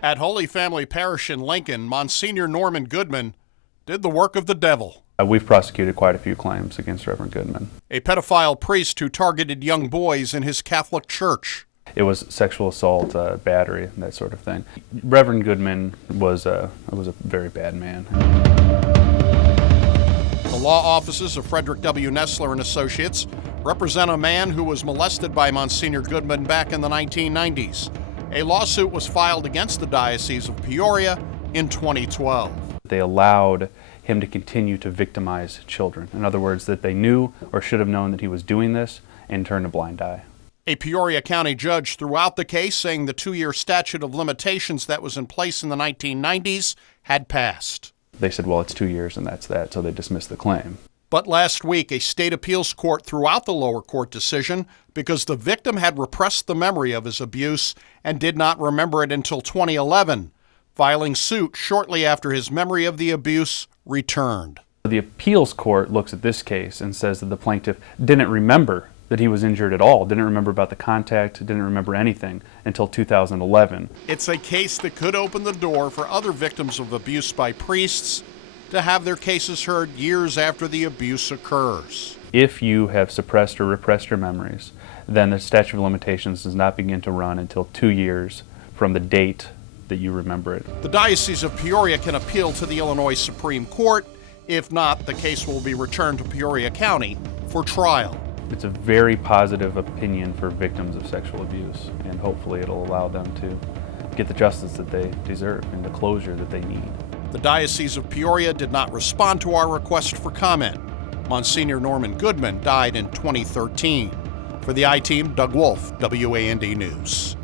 At Holy Family Parish in Lincoln, Monsignor Norman Goodman did the work of the devil. We've prosecuted quite a few claims against Reverend Goodman. A pedophile priest who targeted young boys in his Catholic church. It was sexual assault, battery, that sort of thing. Reverend Goodman was a very bad man. The law offices of Frederick W. Nestler and Associates represent a man who was molested by Monsignor Goodman back in the 1990s. A lawsuit was filed against the Diocese of Peoria in 2012. They allowed him to continue to victimize children. In other words, that they knew or should have known that he was doing this and turned a blind eye. A Peoria County judge threw out the case, saying the 2-year statute of limitations that was in place in the 1990s had passed. They said, well, it's 2 years and that's that, so they dismissed the claim. But last week, a state appeals court threw out the lower court decision because the victim had repressed the memory of his abuse and did not remember it until 2011, filing suit shortly after his memory of the abuse returned. The appeals court looks at this case and says that the plaintiff didn't remember that he was injured at all, didn't remember about the contact, didn't remember anything until 2011. It's a case that could open the door for other victims of abuse by priests to have their cases heard years after the abuse occurs. If you have suppressed or repressed your memories, then the statute of limitations does not begin to run until 2 years from the date that you remember it. The Diocese of Peoria can appeal to the Illinois Supreme Court. If not, the case will be returned to Peoria County for trial. It's a very positive opinion for victims of sexual abuse, and hopefully it'll allow them to get the justice that they deserve and the closure that they need. The Diocese of Peoria did not respond to our request for comment. Monsignor Norman Goodman died in 2013. For the I-Team, Doug Wolfe, WAND News.